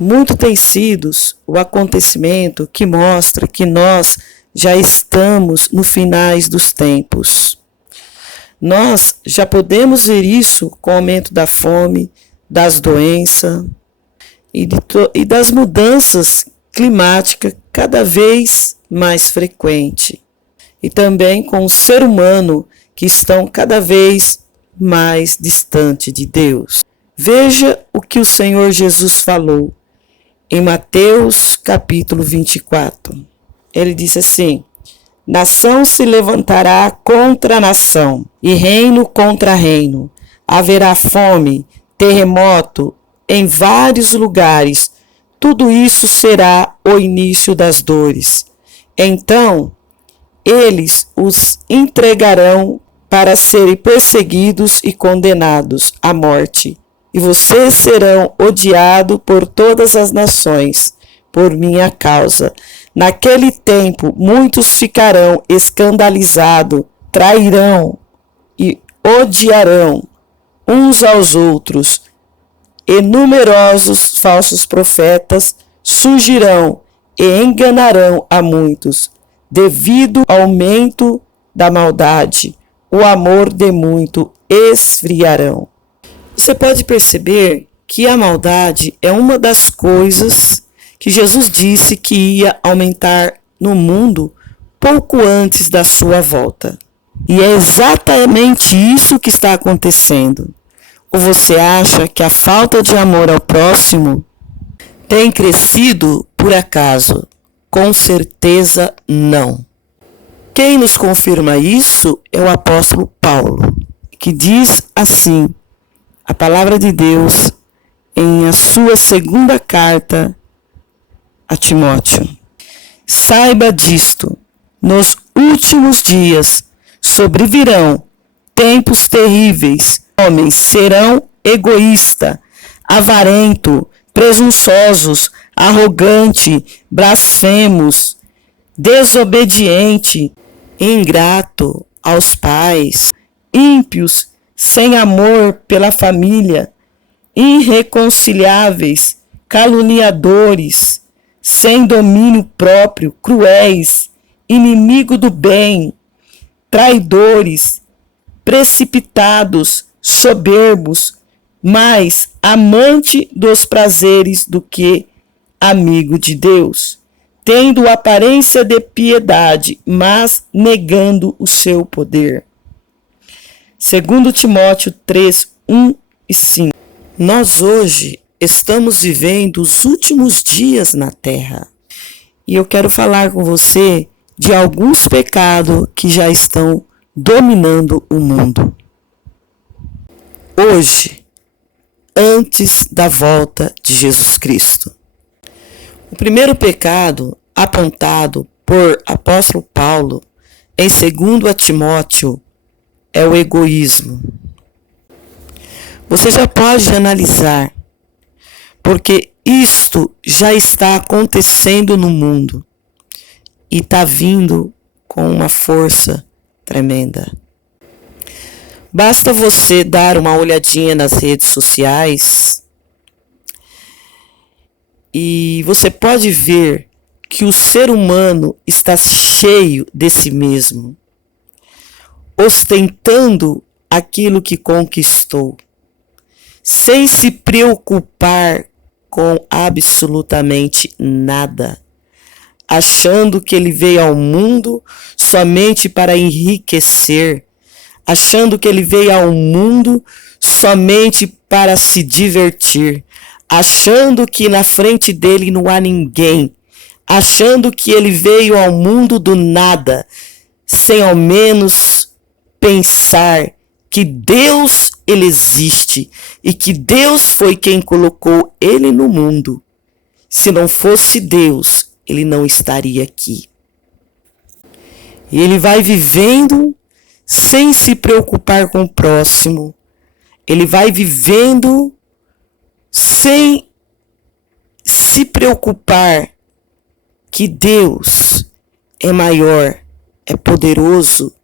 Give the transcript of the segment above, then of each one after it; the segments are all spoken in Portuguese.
Muito tem sido o acontecimento que mostra que nós já estamos no finais dos tempos. Nós já podemos ver isso com o aumento da fome, das doenças e das mudanças climáticas cada vez mais frequentes. E também com o ser humano que estão cada vez mais distante de Deus. Veja o que o Senhor Jesus falou em Mateus capítulo 24. Ele disse assim: nação se levantará contra nação, e reino contra reino. Haverá fome, terremoto em vários lugares. Tudo isso será o início das dores. Então, eles os entregarão para serem perseguidos e condenados à morte. E vocês serão odiados por todas as nações, por minha causa. Naquele tempo, muitos ficarão escandalizados, trairão e odiarão uns aos outros. E numerosos falsos profetas surgirão e enganarão a muitos. Devido ao aumento da maldade, o amor de muito esfriarão. Você pode perceber que a maldade é uma das coisas que Jesus disse que ia aumentar no mundo pouco antes da sua volta. E é exatamente isso que está acontecendo. Ou você acha que a falta de amor ao próximo tem crescido por acaso? Com certeza não. Quem nos confirma isso é o apóstolo Paulo, que diz assim, a palavra de Deus, em a sua segunda carta a Timóteo. Saiba disto, nos últimos dias sobrevirão tempos terríveis. Homens serão egoístas, avarentos, presunçosos, arrogantes, blasfemos, desobedientes, ingrato aos pais, ímpios, sem amor pela família, irreconciliáveis, caluniadores, sem domínio próprio, cruéis, inimigo do bem, traidores, precipitados, soberbos, mais amante dos prazeres do que amigo de Deus, tendo aparência de piedade, mas negando o seu poder. 2 Timóteo 3, 1 e 5. Nós hoje estamos vivendo os últimos dias na Terra. E eu quero falar com você de alguns pecados que já estão dominando o mundo. Hoje, antes da volta de Jesus Cristo. O primeiro pecado apontado por apóstolo Paulo em 2 Timóteo é o egoísmo. Você já pode analisar, porque isto já está acontecendo no mundo e está vindo com uma força tremenda. Basta você dar uma olhadinha nas redes sociais e você pode ver que o ser humano está cheio de si mesmo, ostentando aquilo que conquistou, sem se preocupar com absolutamente nada, achando que ele veio ao mundo somente para enriquecer, achando que ele veio ao mundo somente para se divertir, achando que na frente dele não há ninguém, achando que ele veio ao mundo do nada, sem ao menos pensar que Deus ele existe e que Deus foi quem colocou ele no mundo. Se não fosse Deus, ele não estaria aqui. E ele vai vivendo sem se preocupar com o próximo. Ele vai vivendo sem se preocupar que Deus é maior, é poderoso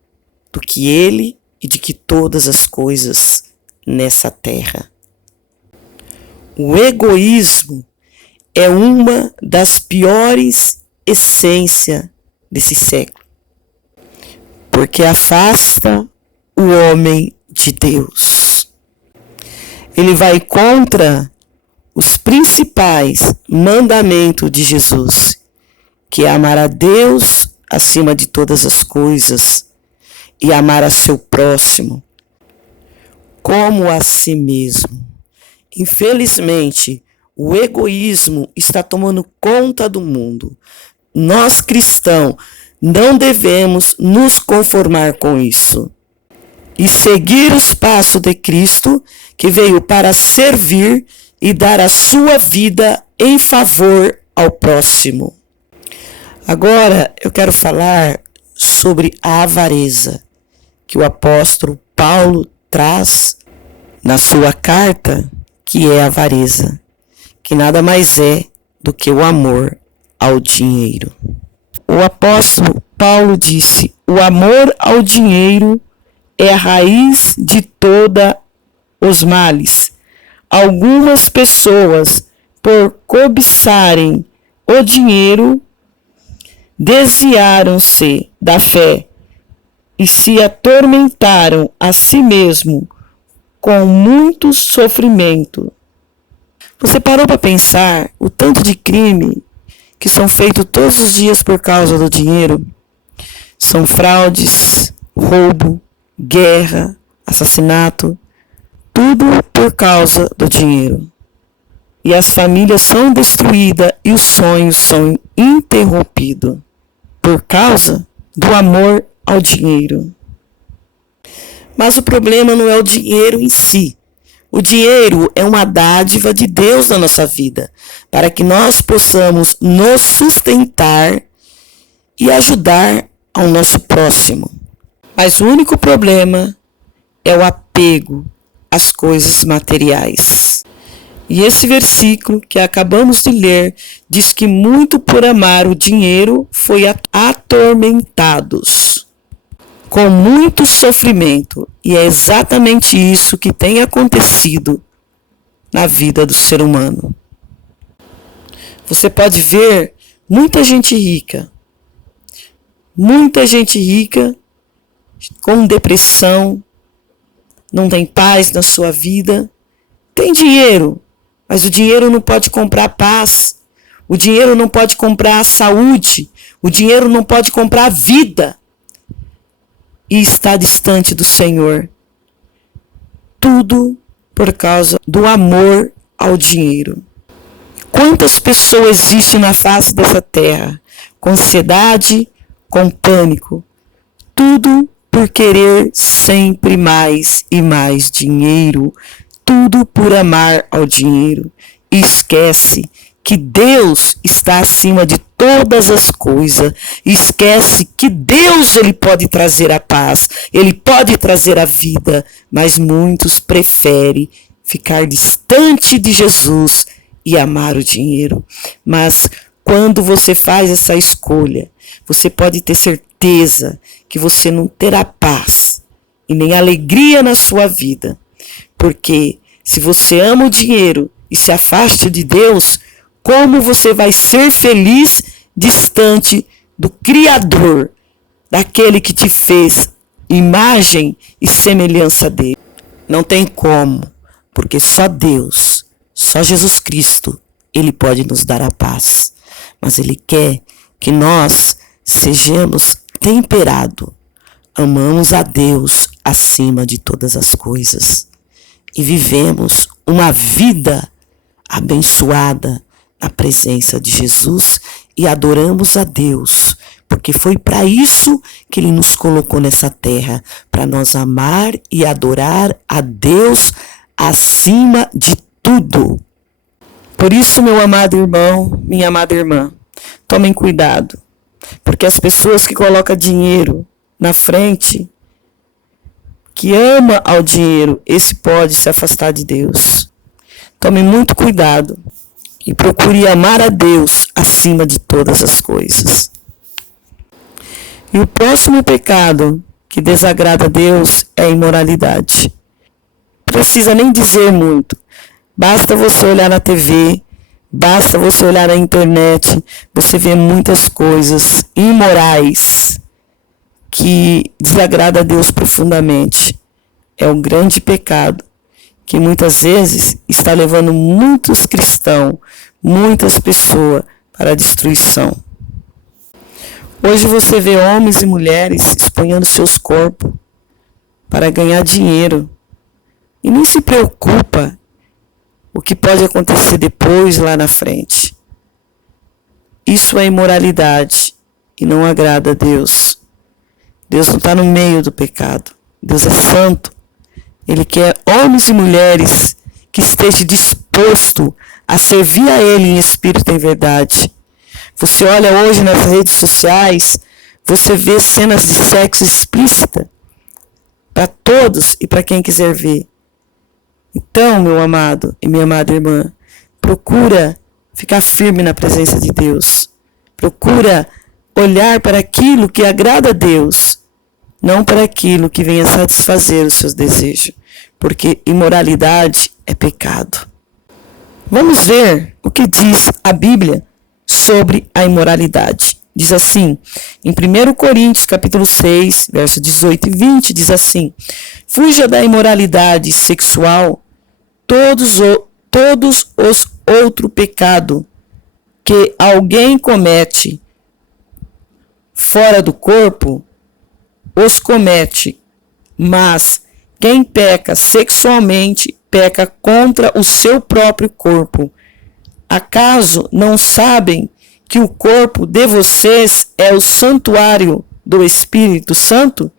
do que ele e de que todas as coisas nessa terra. O egoísmo é uma das piores essências desse século, porque afasta o homem de Deus. Ele vai contra os principais mandamentos de Jesus, que é amar a Deus acima de todas as coisas e amar a seu próximo como a si mesmo. Infelizmente, o egoísmo está tomando conta do mundo. Nós cristãos não devemos nos conformar com isso e seguir os passos de Cristo, que veio para servir e dar a sua vida em favor ao próximo. Agora eu quero falar sobre a avareza, que o apóstolo Paulo traz na sua carta, que é a avareza, que nada mais é do que o amor ao dinheiro. O apóstolo Paulo disse: o amor ao dinheiro é a raiz de todos os males. Algumas pessoas, por cobiçarem o dinheiro, desviaram-se da fé e se atormentaram a si mesmo com muito sofrimento. Você parou para pensar o tanto de crime que são feitos todos os dias por causa do dinheiro? São fraudes, roubo, guerra, assassinato, tudo por causa do dinheiro. E as famílias são destruídas e os sonhos são interrompidos por causa do amor ao dinheiro. Mas o problema não é o dinheiro em si. O dinheiro é uma dádiva de Deus na nossa vida, para que nós possamos nos sustentar e ajudar ao nosso próximo. Mas o único problema é o apego às coisas materiais. E esse versículo que acabamos de ler diz que muito por amar o dinheiro foi atormentados com muito sofrimento. E é exatamente isso que tem acontecido na vida do ser humano. Você pode ver muita gente rica com depressão, não tem paz na sua vida, tem dinheiro, mas o dinheiro não pode comprar paz, o dinheiro não pode comprar a saúde, o dinheiro não pode comprar a vida, e está distante do Senhor. Tudo por causa do amor ao dinheiro. Quantas pessoas existem na face dessa terra, com ansiedade, com pânico, tudo por querer sempre mais e mais dinheiro, tudo por amar ao dinheiro. E esquece que Deus está acima de todas as coisas. Esquece que Deus, ele pode trazer a paz, ele pode trazer a vida, mas muitos preferem ficar distante de Jesus e amar o dinheiro. Mas quando você faz essa escolha, você pode ter certeza que você não terá paz e nem alegria na sua vida. Porque se você ama o dinheiro e se afasta de Deus, como você vai ser feliz distante do Criador, daquele que te fez imagem e semelhança dele? Não tem como, porque só Deus, só Jesus Cristo, ele pode nos dar a paz. Mas ele quer que nós sejamos temperados, amamos a Deus acima de todas as coisas e vivemos uma vida abençoada na presença de Jesus e adoramos a Deus, porque foi para isso que ele nos colocou nessa terra, para nós amar e adorar a Deus acima de tudo. Por isso, meu amado irmão, minha amada irmã, tomem cuidado, porque as pessoas que colocam dinheiro na frente, que ama ao dinheiro, esse pode se afastar de Deus. Tome muito cuidado e procure amar a Deus acima de todas as coisas. E o próximo pecado que desagrada a Deus é a imoralidade. Precisa nem dizer muito. Basta você olhar na TV, Basta você olhar na internet, você vê muitas coisas imorais que desagradam a Deus profundamente. É um grande pecado que muitas vezes está levando muitos cristãos, muitas pessoas para a destruição. Hoje você vê homens e mulheres exponhando seus corpos para ganhar dinheiro e nem se preocupa o que pode acontecer depois lá na frente. Isso é imoralidade e não agrada a Deus. Deus não está no meio do pecado. Deus é santo. Ele quer homens e mulheres que estejam dispostos a servir a Ele em espírito e em verdade. Você olha hoje nas redes sociais, você vê cenas de sexo explícita para todos e para quem quiser ver. Então, meu amado e minha amada irmã, procura ficar firme na presença de Deus. Procura olhar para aquilo que agrada a Deus, não para aquilo que venha satisfazer os seus desejos, porque imoralidade é pecado. Vamos ver o que diz a Bíblia sobre a imoralidade. Diz assim, em 1 Coríntios capítulo 6, versos 18 e 20, diz assim: fuja da imoralidade sexual, todos os outros pecados que alguém comete fora do corpo, os comete, mas quem peca sexualmente peca contra o seu próprio corpo. Acaso não sabem que o corpo de vocês é o santuário do Espírito Santo,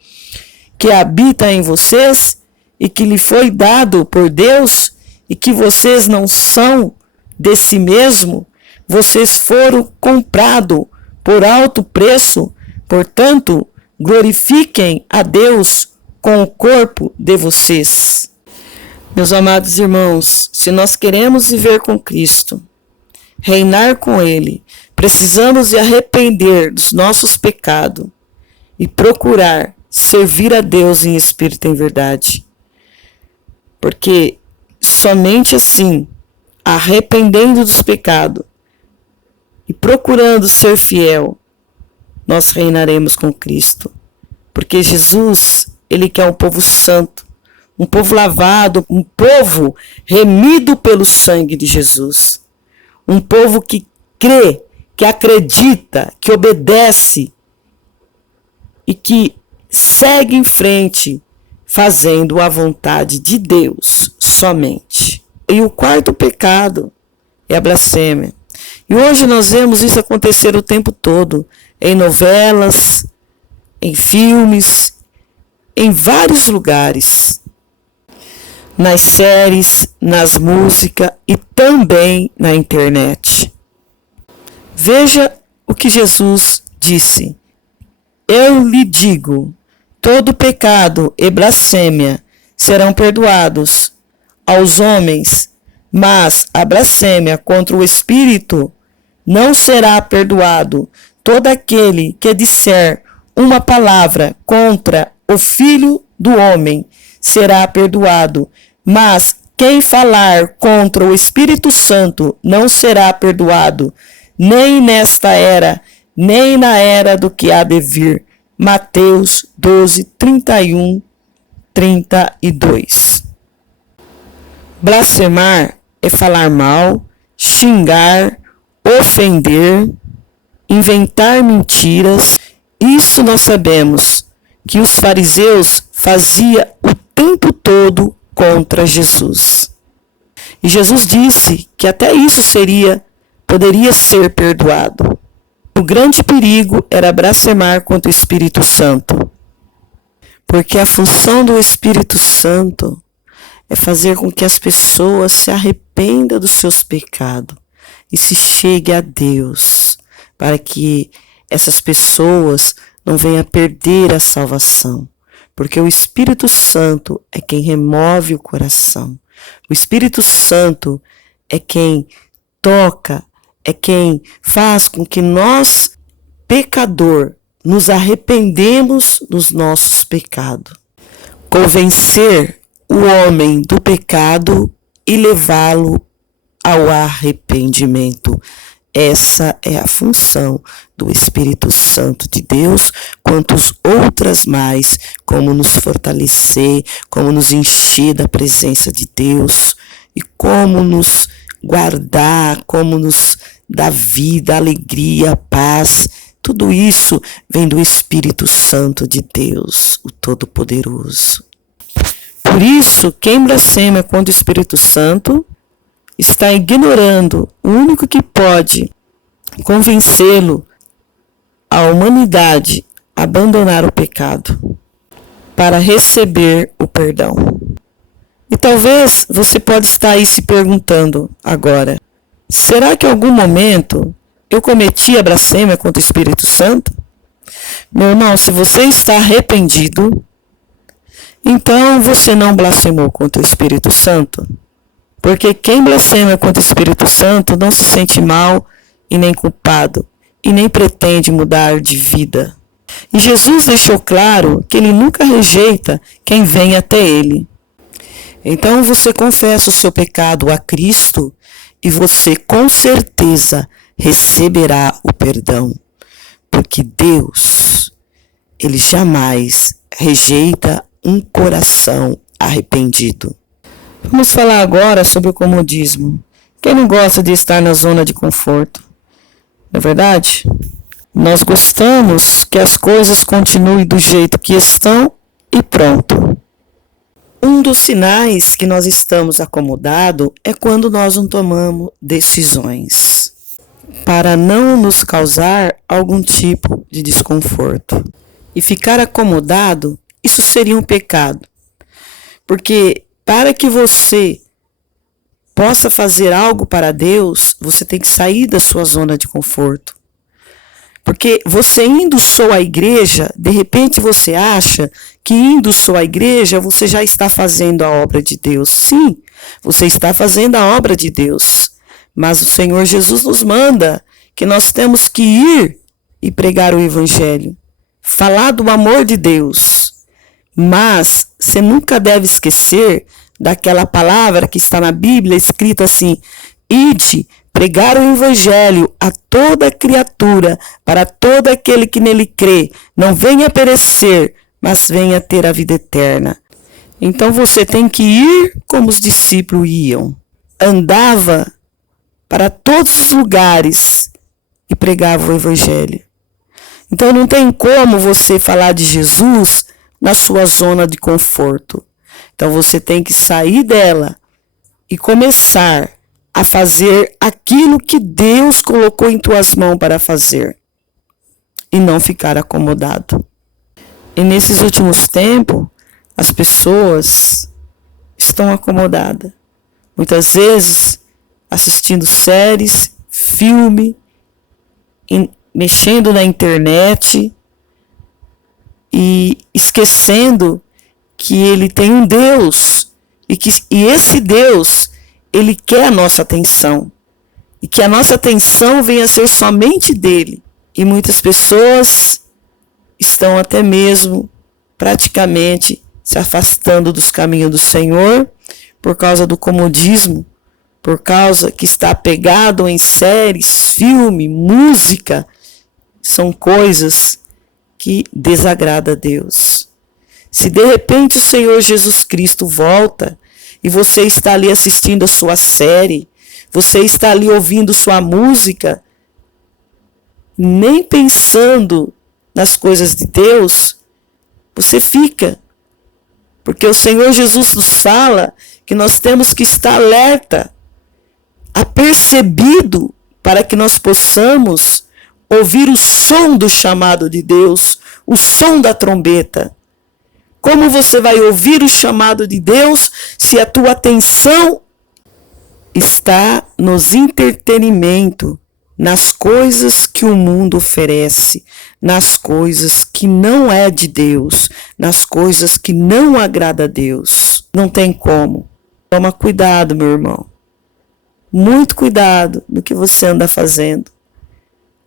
que habita em vocês e que lhe foi dado por Deus, e que vocês não são de si mesmo, vocês foram comprados por alto preço, portanto, glorifiquem a Deus com o corpo de vocês. Meus amados irmãos, se nós queremos viver com Cristo, reinar com Ele, precisamos de arrepender dos nossos pecados e procurar servir a Deus em espírito e em verdade. Porque somente assim, arrependendo dos pecados e procurando ser fiel, nós reinaremos com Cristo. Porque Jesus, Ele quer um povo santo, um povo lavado, um povo remido pelo sangue de Jesus. Um povo que crê, que acredita, que obedece e que segue em frente, fazendo a vontade de Deus somente. E o quarto pecado é a blasfêmia. E hoje nós vemos isso acontecer o tempo todo, em novelas, em filmes, em vários lugares, nas séries, nas músicas e também na internet. Veja o que Jesus disse: eu lhe digo, todo pecado e blasfêmia serão perdoados aos homens, mas a blasfêmia contra o Espírito não será perdoado. Todo aquele que disser uma palavra contra o Filho do Homem será perdoado, mas quem falar contra o Espírito Santo não será perdoado, nem nesta era, nem na era do que há de vir. Mateus 12, 31, 32. Blasfemar é falar mal, xingar, ofender, inventar mentiras. Isso nós sabemos que os fariseus faziam o tempo todo contra Jesus. E Jesus disse que até isso poderia ser perdoado. O grande perigo era blasfemar contra o Espírito Santo. Porque a função do Espírito Santo é fazer com que as pessoas se arrependam dos seus pecados e se chegue a Deus, para que essas pessoas não venham a perder a salvação. Porque o Espírito Santo é quem remove o coração. O Espírito Santo é quem toca, é quem faz com que nós, pecador, nos arrependemos dos nossos pecados. Convencer o homem do pecado e levá-lo ao arrependimento. Essa é a função do Espírito Santo de Deus, quantas outras mais, como nos fortalecer, como nos encher da presença de Deus e como nos guardar, como nos dar vida, alegria, paz. Tudo isso vem do Espírito Santo de Deus, o Todo-Poderoso. Por isso, quem blasfema contra o Espírito Santo está ignorando o único que pode convencê-lo, a humanidade, a abandonar o pecado para receber o perdão. E talvez você pode estar aí se perguntando agora, será que em algum momento eu cometi a blasfêmia contra o Espírito Santo? Meu irmão, se você está arrependido, então você não blasfemou contra o Espírito Santo. Porque quem blasfema contra o Espírito Santo não se sente mal e nem culpado, e nem pretende mudar de vida. E Jesus deixou claro que ele nunca rejeita quem vem até ele. Então você confessa o seu pecado a Cristo e você com certeza receberá o perdão. Porque Deus, ele jamais rejeita um coração arrependido. Vamos falar agora sobre o comodismo. Quem não gosta de estar na zona de conforto? Não é verdade? Nós gostamos que as coisas continuem do jeito que estão e pronto. Um dos sinais que nós estamos acomodados é quando nós não tomamos decisões para não nos causar algum tipo de desconforto. E ficar acomodado, isso seria um pecado. Porque para que você possa fazer algo para Deus, você tem que sair da sua zona de conforto. Porque você indo só à igreja, de repente você acha que indo só à igreja, você já está fazendo a obra de Deus. Sim, você está fazendo a obra de Deus. Mas o Senhor Jesus nos manda que nós temos que ir e pregar o Evangelho. Falar do amor de Deus. Mas você nunca deve esquecer daquela palavra que está na Bíblia, escrita assim: ide, pregar o Evangelho a toda criatura, para todo aquele que nele crê, não venha perecer, mas venha ter a vida eterna. Então você tem que ir como os discípulos iam. Andava para todos os lugares e pregava o Evangelho. Então não tem como você falar de Jesus na sua zona de conforto. Então você tem que sair dela e começar a fazer aquilo que Deus colocou em tuas mãos para fazer. E não ficar acomodado. E nesses últimos tempos, as pessoas estão acomodadas. Muitas vezes assistindo séries, filme, mexendo na internet e esquecendo que ele tem um Deus e esse Deus, ele quer a nossa atenção e que a nossa atenção venha a ser somente dele. E muitas pessoas estão até mesmo praticamente se afastando dos caminhos do Senhor por causa do comodismo, por causa que está apegado em séries, filme, música. São coisas que desagradam a Deus. Se de repente o Senhor Jesus Cristo volta e você está ali assistindo a sua série, você está ali ouvindo sua música, nem pensando nas coisas de Deus, você fica. Porque o Senhor Jesus nos fala que nós temos que estar alerta, apercebido, para que nós possamos ouvir o som do chamado de Deus, o som da trombeta. Como você vai ouvir o chamado de Deus se a tua atenção está nos entretenimentos, nas coisas que o mundo oferece, nas coisas que não é de Deus, nas coisas que não agrada a Deus? Não tem como. Toma cuidado, meu irmão. Muito cuidado no que você anda fazendo.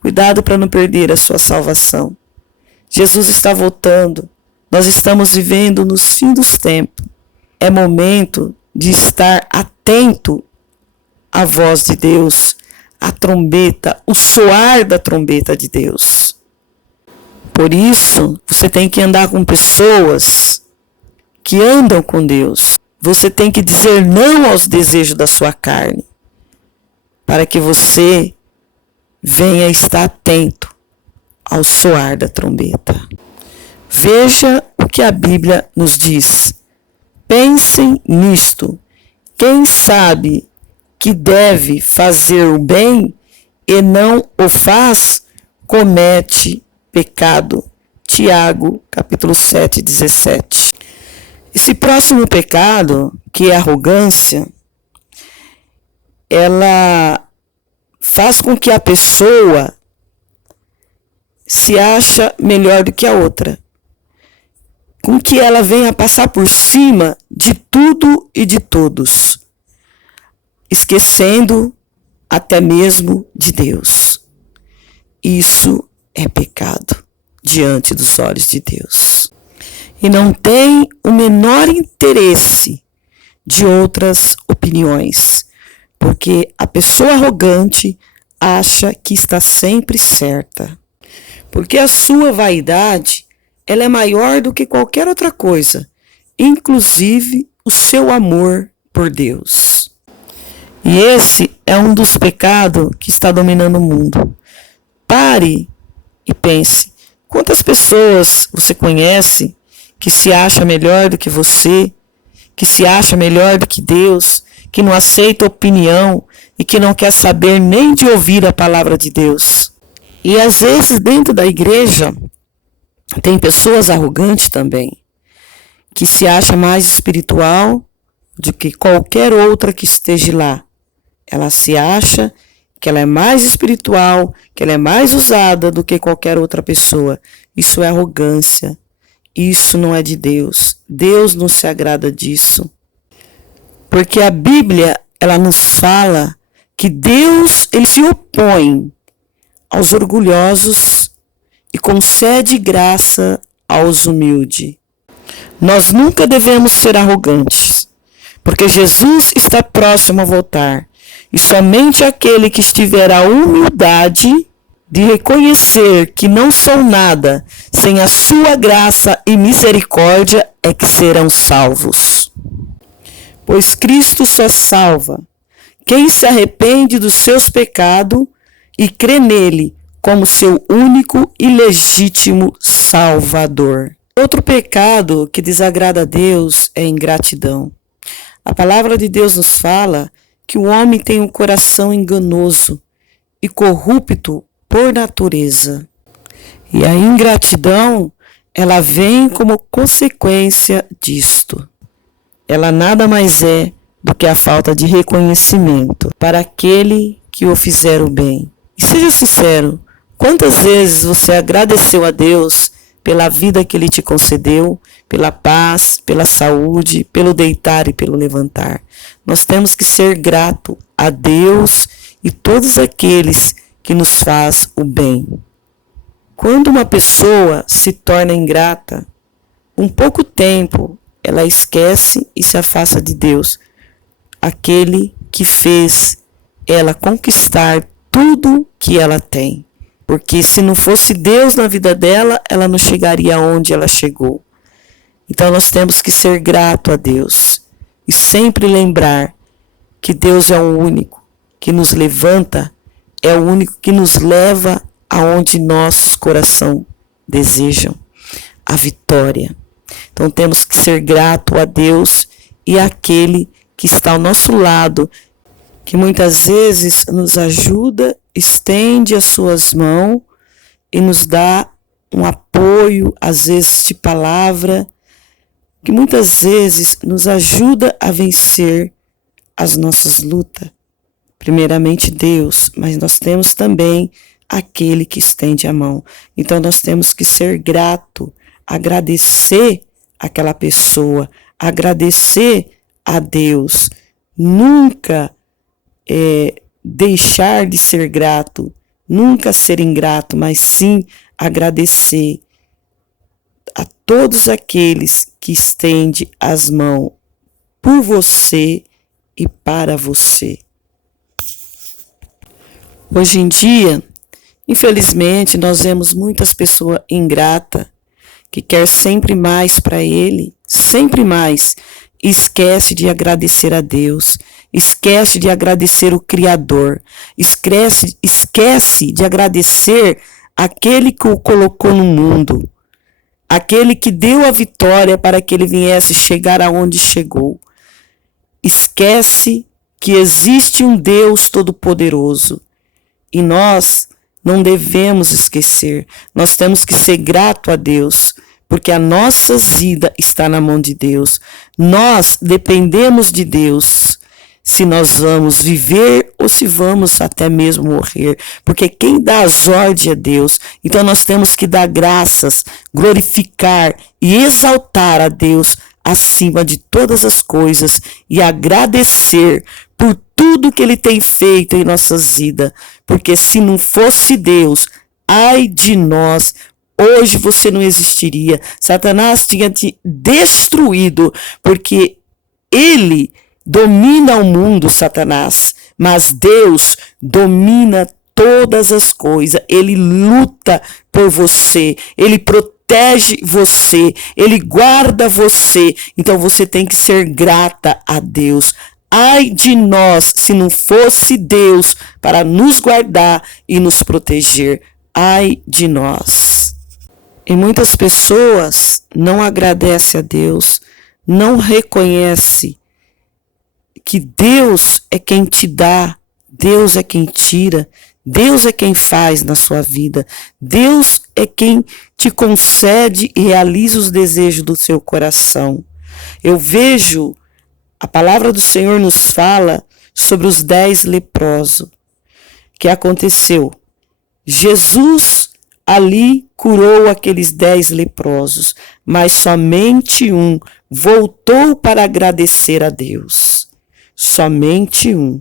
Cuidado para não perder a sua salvação. Jesus está voltando. Nós estamos vivendo nos fins dos tempos. É momento de estar atento a voz de Deus, a trombeta, o soar da trombeta de Deus. Por isso, você tem que andar com pessoas que andam com Deus. Você tem que dizer não aos desejos da sua carne, para que você venha estar atento ao soar da trombeta. Veja o que a Bíblia nos diz. Pensem nisto. Quem sabe que deve fazer o bem e não o faz, comete pecado. Tiago, capítulo 7, 17. Esse próximo pecado, que é a arrogância, ela faz com que a pessoa se ache melhor do que a outra, com que ela venha passar por cima de tudo e de todos, esquecendo até mesmo de Deus. Isso é pecado diante dos olhos de Deus. E não tem o menor interesse de outras opiniões, porque a pessoa arrogante acha que está sempre certa. Porque a sua vaidade, ela é maior do que qualquer outra coisa, inclusive o seu amor por Deus. E esse é um dos pecados que está dominando o mundo. Pare e pense, quantas pessoas você conhece que se acha melhor do que você, que se acha melhor do que Deus, que não aceita opinião e que não quer saber nem de ouvir a palavra de Deus. E às vezes dentro da igreja tem pessoas arrogantes também, que se acha mais espiritual do que qualquer outra que esteja lá. Ela se acha que ela é mais espiritual, que ela é mais usada do que qualquer outra pessoa. Isso é arrogância. Isso não é de Deus. Deus não se agrada disso. Porque a Bíblia, ela nos fala que Deus, ele se opõe aos orgulhosos e concede graça aos humildes. Nós nunca devemos ser arrogantes, porque Jesus está próximo a voltar. E somente aquele que estiver a humildade de reconhecer que não são nada sem a sua graça e misericórdia é que serão salvos. Pois Cristo só salva quem se arrepende dos seus pecados e crê nele como seu único e legítimo Salvador. Outro pecado que desagrada a Deus é a ingratidão. A palavra de Deus nos fala que o homem tem um coração enganoso e corrupto por natureza. E a ingratidão, ela vem como consequência disto. Ela nada mais é do que a falta de reconhecimento para aquele que o fizer o bem. E seja sincero, quantas vezes você agradeceu a Deus pela vida que Ele te concedeu, pela paz, pela saúde, pelo deitar e pelo levantar? Nós temos que ser grato a Deus e todos aqueles que nos faz o bem. Quando uma pessoa se torna ingrata, um pouco tempo ela esquece e se afasta de Deus, aquele que fez ela conquistar tudo que ela tem. Porque se não fosse Deus na vida dela, ela não chegaria aonde ela chegou. Então nós temos que ser grato a Deus e sempre lembrar que Deus é o único que nos levanta, é o único que nos leva aonde nossos coração desejam, a vitória. Então temos que ser grato a Deus e àquele que está ao nosso lado, que muitas vezes nos ajuda, estende as suas mãos e nos dá um apoio, às vezes de palavra, que muitas vezes nos ajuda a vencer as nossas lutas. Primeiramente Deus, mas nós temos também aquele que estende a mão. Então nós temos que ser grato, agradecer aquela pessoa, agradecer a Deus. Nunca deixar de ser grato, nunca ser ingrato, mas sim agradecer a todos aqueles que estendem as mãos por você e para você. Hoje em dia, infelizmente, nós vemos muitas pessoas ingratas que quer sempre mais para ele, sempre mais, e esquece de agradecer a Deus, esquece de agradecer o Criador, esquece de agradecer aquele que o colocou no mundo, aquele que deu a vitória para que ele viesse chegar aonde chegou. Esquece que existe um Deus Todo-Poderoso. E nós não devemos esquecer. Nós temos que ser grato a Deus, porque a nossa vida está na mão de Deus. Nós dependemos de Deus se nós vamos viver ou se vamos até mesmo morrer, porque quem dá as ordens é Deus. Então nós temos que dar graças, glorificar e exaltar a Deus acima de todas as coisas e agradecer por tudo que Ele tem feito em nossas vidas, porque se não fosse Deus, ai de nós, hoje você não existiria. Satanás tinha te destruído, porque ele domina o mundo, Satanás, mas Deus domina todas as coisas. Ele luta por você, ele protege você, ele guarda você. Então você tem que ser grata a Deus. Ai de nós se não fosse Deus para nos guardar e nos proteger. Ai de nós. E muitas pessoas não agradecem a Deus, não reconhecem que Deus é quem te dá, Deus é quem tira, Deus é quem faz na sua vida, Deus é quem te concede e realiza os desejos do seu coração. Eu vejo, a palavra do Senhor nos fala sobre os 10 leprosos. Que aconteceu? Jesus ali curou aqueles 10 leprosos, mas somente um voltou para agradecer a Deus. Somente um.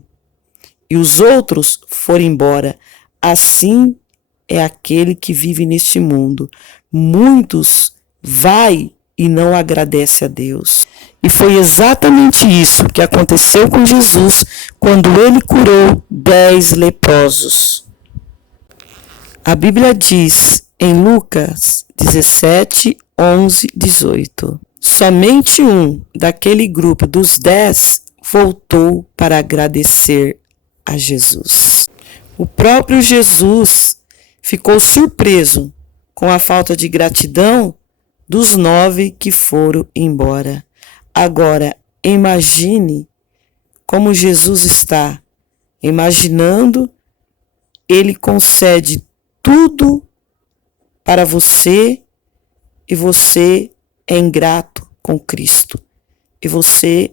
E os outros foram embora. Assim é aquele que vive neste mundo. Muitos vai e não agradece a Deus. E foi exatamente isso que aconteceu com Jesus quando ele curou 10 leprosos. A Bíblia diz em Lucas 17, 11, 18. Somente um daquele grupo dos 10 voltou para agradecer a Jesus. O próprio Jesus ficou surpreso com a falta de gratidão dos 9 que foram embora. Agora, imagine como Jesus está. Imaginando, ele concede tudo para você e você é ingrato com Cristo. E você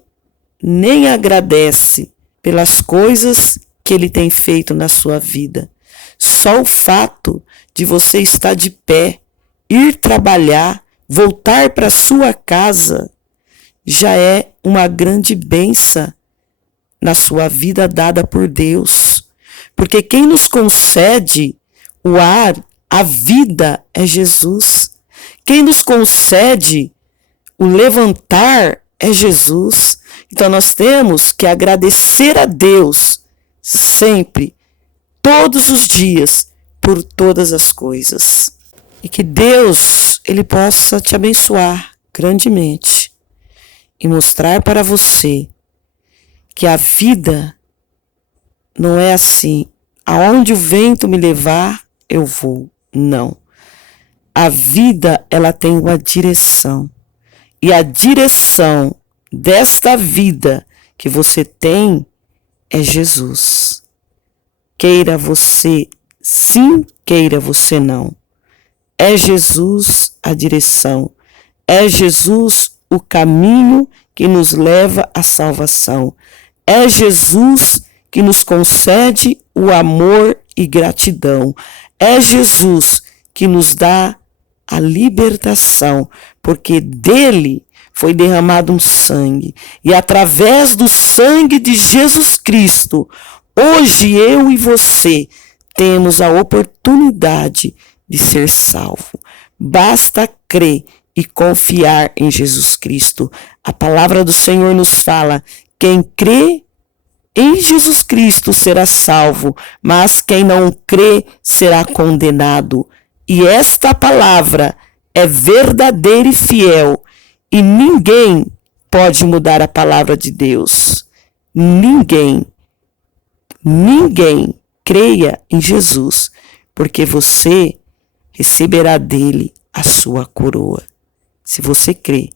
nem agradece pelas coisas que ele tem feito na sua vida. Só o fato de você estar de pé, ir trabalhar, voltar para sua casa, já é uma grande bênção na sua vida dada por Deus. Porque quem nos concede o ar, a vida é Jesus. Quem nos concede o levantar é Jesus. Então nós temos que agradecer a Deus sempre, todos os dias, por todas as coisas. E que Deus, Ele possa te abençoar grandemente e mostrar para você que a vida não é assim, aonde o vento me levar, eu vou. Não. A vida, ela tem uma direção. E a direção desta vida que você tem é Jesus. Queira você sim, queira você não. É Jesus a direção. É Jesus o caminho que nos leva à salvação. É Jesus que nos concede o amor e gratidão. É Jesus que nos dá a libertação, porque dele foi derramado um sangue. E através do sangue de Jesus Cristo, hoje eu e você temos a oportunidade de ser salvo. Basta crer e confiar em Jesus Cristo. A palavra do Senhor nos fala: quem crê em Jesus Cristo será salvo, mas quem não crê será condenado. E esta palavra é verdadeira e fiel, e ninguém pode mudar a palavra de Deus. Ninguém creia em Jesus, porque você receberá dele a sua coroa. Se você crê,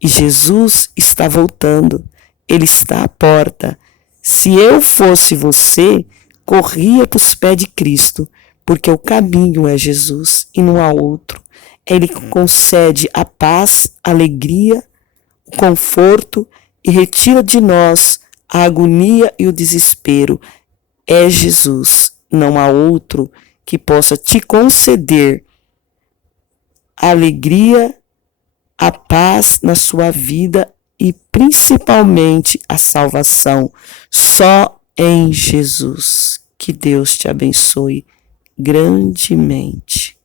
e Jesus está voltando, ele está à porta. Se eu fosse você, corria para os pés de Cristo, porque o caminho é Jesus e não há outro. Ele concede a paz, a alegria, o conforto e retira de nós a agonia e o desespero. É Jesus, não há outro que possa te conceder a alegria, a paz na sua vida e principalmente a salvação. Só em Jesus. Que Deus te abençoe grandemente.